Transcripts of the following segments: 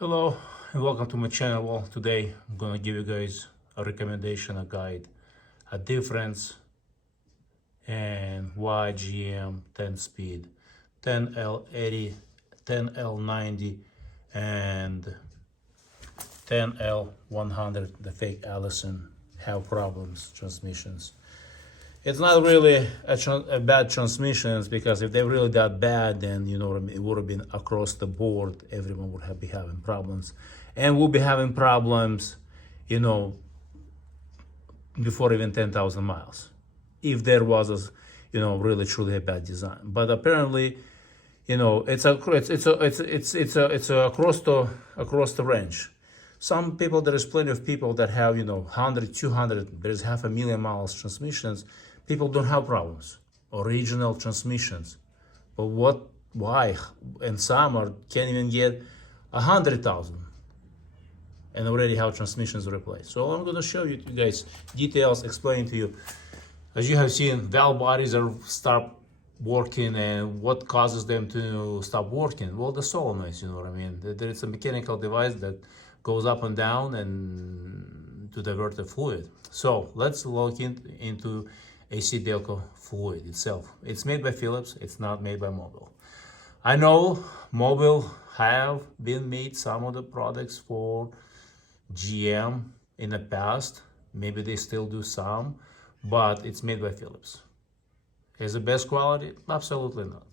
Hello and welcome to my channel. Well, today I'm gonna give you guys a recommendation, a guide, a difference, and why GM 10-speed, 10L80, 10L90, and 10L100, the fake Allison, have problems, transmissions. It's not really a bad transmissions, because if they're really that bad, then you know what I mean, it would have been be board. Everyone would be having problems, and we'll be having problems, before even 10,000 miles, if there was a, really truly a bad design. But apparently, it's across the range. Some people, there is plenty of people that have 100, 200, there's 500,000 miles transmissions. People don't have problems, original transmissions. But why? And some can't even get 100,000 and already have transmissions replaced. So I'm going to show you guys details, explain to you. As you have seen, valve bodies are stop working, and what causes them to stop working? Well, the solenoids, you know what I mean. There is a mechanical device that goes up and down and to divert the fluid. So let's look into AC Delco fluid itself. It's made by Philips, it's not made by Mobil. I know Mobil have been made some of the products for GM in the past. Maybe they still do some, but it's made by Philips. Is it best quality? Absolutely not.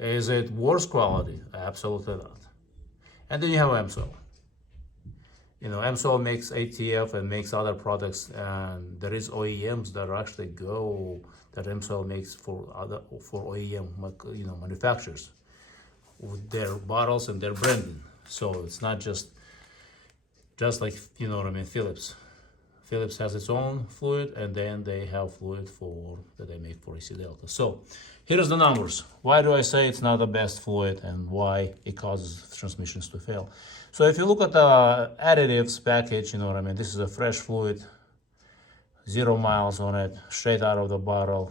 Is it worse quality? Absolutely not. And then you have amsoil. amsoil makes ATF and makes other products, and there is OEMs that actually that amsoil makes for OEM manufacturers with their bottles and their branding. So it's not just like Philips. Philips has its own fluid, and then they have fluid that they make for AC Delco. So here's the numbers. Why do I say it's not the best fluid, and why it causes transmissions to fail? So if you look at the additives package, this is a fresh fluid, 0 miles on it, straight out of the bottle,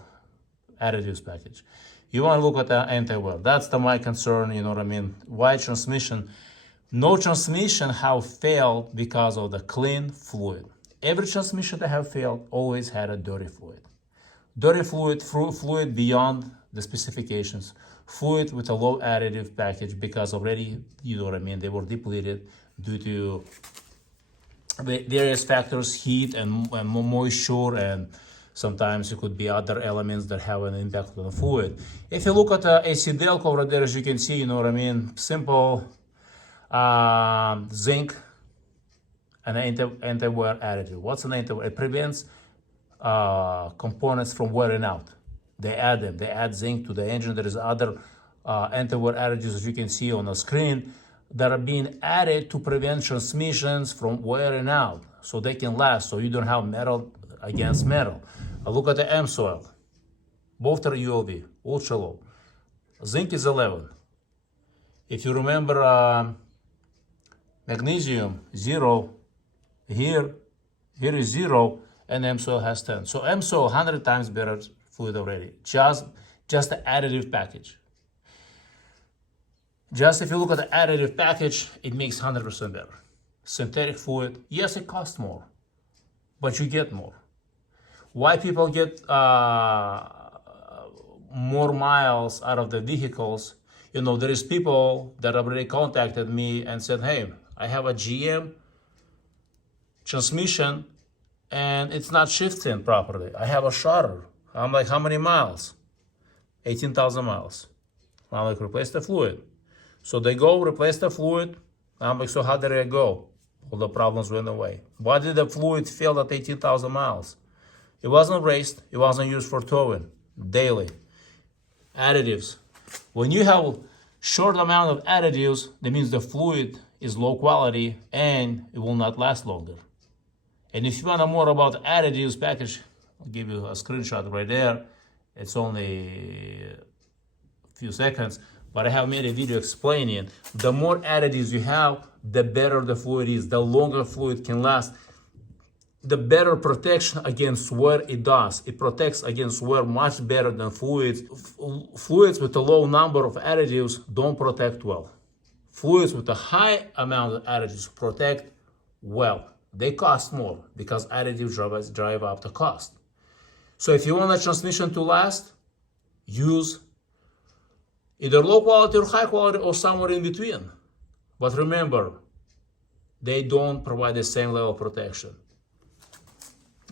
additives package. You want to look at the anti-wear. That's my concern, Why transmission? No transmission have failed because of the clean fluid. Every transmission that have failed always had a dirty fluid. Dirty fluid beyond the specifications. Fluid with a low additive package, because already, they were depleted due to various factors, heat and moisture, and sometimes it could be other elements that have an impact on the fluid. If you look at the AC Delco over there, as you can see, simple zinc and anti-wear additive. What's an anti-wear? It prevents components from wearing out. They add them. They add zinc to the engine. There is other anti-wear additives, as you can see on the screen, that are being added to prevent transmissions from wearing out, so they can last, so you don't have metal against metal. Look at the amsoil. Both are ULV, ultra low. Zinc is 11. If you remember, magnesium 0. Here is 0, and amsoil has 10. So amsoil 100 times better fluid already. Just the additive package. Just if you look at the additive package, it makes 100% better. Synthetic fluid, yes, it costs more, but you get more. Why people get more miles out of the vehicles? There is people that already contacted me and said, hey, I have a GM transmission and it's not shifting properly. I have a shutter. I'm like, how many miles? 18,000 miles. I'm like, replace the fluid. So they go replace the fluid. I'm like, so how did it go? All the problems went away. Why did the fluid fail at 18,000 miles? It wasn't raced. It wasn't used for towing daily. Additives. When you have short amount of additives, that means the fluid is low quality and it will not last longer. And if you want to know more about additives package, I'll give you a screenshot right there. It's only a few seconds, but I have made a video explaining the more additives you have, the better the fluid is, the longer fluid can last, the better protection against wear it does. It protects against wear much better than fluids. Fluids with a low number of additives don't protect well. Fluids with a high amount of additives protect well. They cost more because additives drive up the cost. So if you want a transmission to last, use either low quality or high quality or somewhere in between. But remember, they don't provide the same level of protection.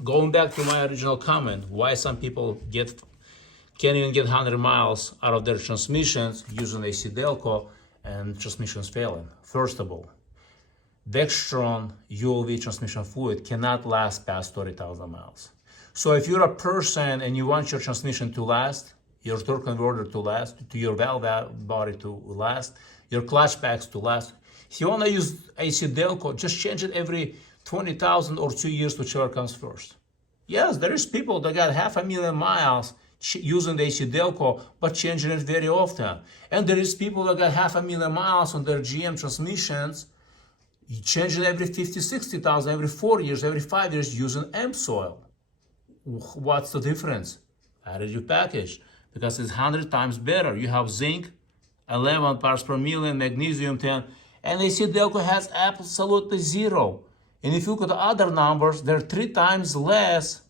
Going back to my original comment, why some people can't even get 100 miles out of their transmissions using AC Delco and transmissions failing. First of all, Dexron ULV transmission fluid cannot last past 30,000 miles. So if you're a person and you want your transmission to last, your torque converter to last, to your valve body to last, your clutch packs to last, if you want to use AC Delco, just change it every 20,000 or 2 years, whichever comes first. Yes, there is people that got 500,000 miles using the AC Delco, but changing it very often. And there is people that got 500,000 miles on their GM transmissions, you change it every 50, 60,000, every 4 years, every 5 years using amsoil. What's the difference? Additive package, because it's 100 times better. You have zinc, 11 parts per million, magnesium 10, and AC Delco has absolutely 0. And if you look at the other numbers, they're 3 times less,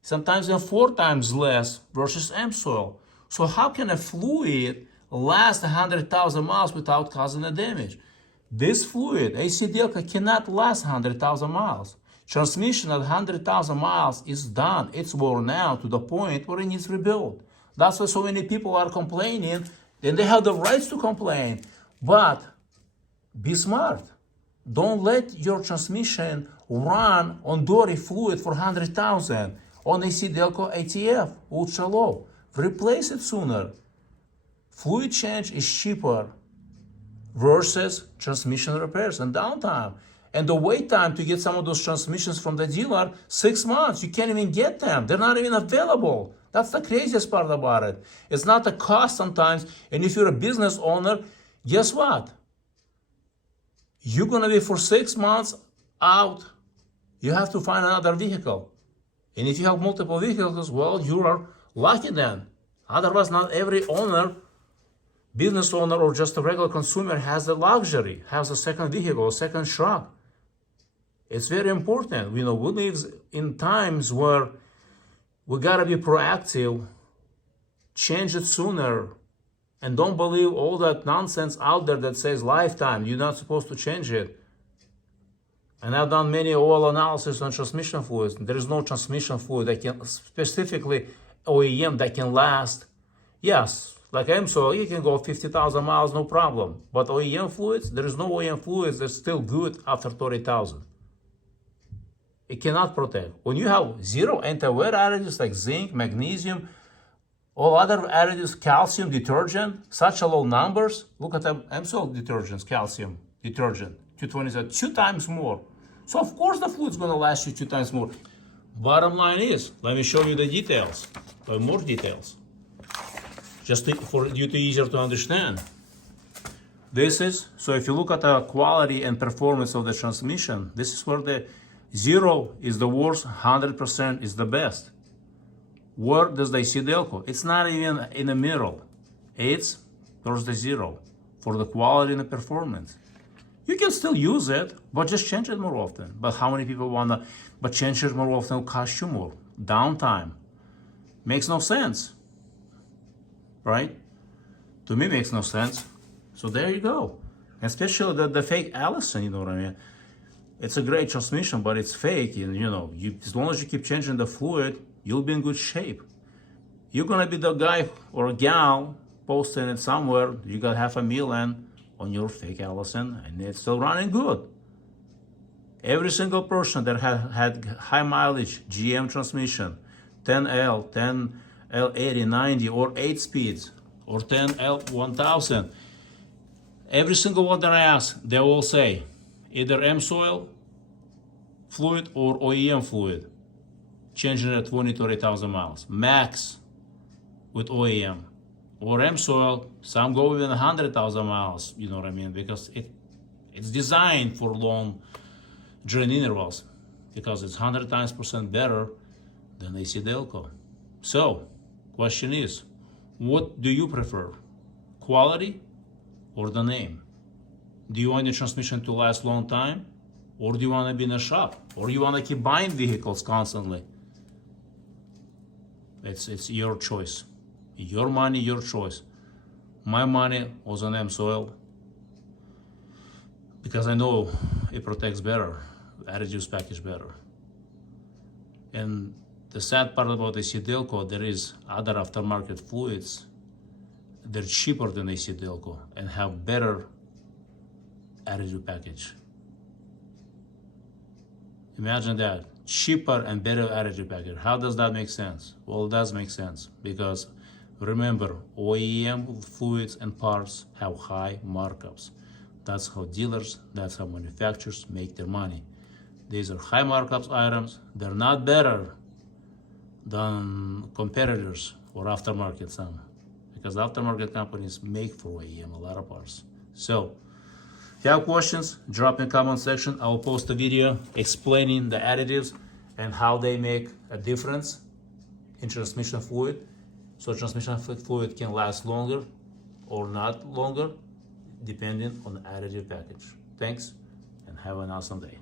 sometimes even 4 times less versus amsoil. So how can a fluid last 100,000 miles without causing a damage? This fluid, AC Delco, cannot last 100,000 miles. Transmission at 100,000 miles is done. It's worn out to the point where it needs rebuilt. That's why so many people are complaining, and they have the rights to complain. But be smart. Don't let your transmission run on dirty fluid for 100,000 on AC Delco ATF, ultra low. Replace it sooner. Fluid change is cheaper versus transmission repairs and downtime. And the wait time to get some of those transmissions from the dealer, 6 months. You can't even get them. They're not even available. That's the craziest part about it. It's not the cost sometimes. And if you're a business owner, guess what? You're going to be for 6 months out. You have to find another vehicle. And if you have multiple vehicles, well, you are lucky then. Otherwise, not every owner, business owner, or just a regular consumer has the luxury, has a second vehicle, a second truck. It's very important. We live in times where we gotta be proactive, change it sooner, and don't believe all that nonsense out there that says lifetime, you're not supposed to change it. And I've done many oil analysis on transmission fluids. There is no transmission fluid that can, specifically OEM, that can last. Yes, like amsoil, you can go 50,000 miles, no problem. But OEM fluids, there is no OEM fluids that's still good after 30,000. It cannot protect. When you have 0 anti-wear additives like zinc, magnesium, all other additives, calcium, detergent, such a low numbers. Look at the amsoil detergents, calcium detergent, 220, 2 times more. So of course the fluid's gonna last you 2 times more. Bottom line is, let me show you the details, more details, just for you to easier to understand. This is, so if you look at the quality and performance of the transmission, this is where the 0 is the worst, 100% is the best. Where does the AC Delco? It's not even in the middle. It's towards the 0 for the quality and the performance. You can still use it, but just change it more often. But how many people wanna, but change it more often will cost you more. Downtime. Makes no sense, right? To me, makes no sense. So there you go. Especially the fake Allison, you know what I mean? It's a great transmission, but it's fake. And as long as you keep changing the fluid, you'll be in good shape. You're gonna be the guy or a gal posting it somewhere. You got 500,000 on your fake Allison, and it's still running good. Every single person that had high mileage GM transmission, 10L, 10L80, 90, or 8 speeds, or 10L1000, every single one that I ask, they all say either amsoil fluid or OEM fluid, changing it at 20, 30,000 miles, max with OEM. Or amsoil, some go even 100,000 miles, you know what I mean? Because it's designed for long drain intervals, because it's 100 times % better than AC Delco. So, question is, what do you prefer? Quality or the name? Do you want your transmission to last a long time? Or do you want to be in a shop? Or you want to keep buying vehicles constantly? It's your choice. Your money, your choice. My money was on amsoil because I know it protects better, additives package better. And the sad part about AC Delco, there is other aftermarket fluids. They're cheaper than AC Delco and have better additive package. Imagine that, cheaper and better additive package. How does that make sense? Well, it does make sense because remember, OEM fluids and parts have high markups. That's how dealers, that's how manufacturers make their money. These are high markups items. They're not better than competitors or aftermarket some, because aftermarket companies make for OEM a lot of parts. So if you have questions, drop in the comment section. I will post a video explaining the additives and how they make a difference in transmission fluid. So transmission fluid can last longer or not longer, depending on the additive package. Thanks, and have an awesome day.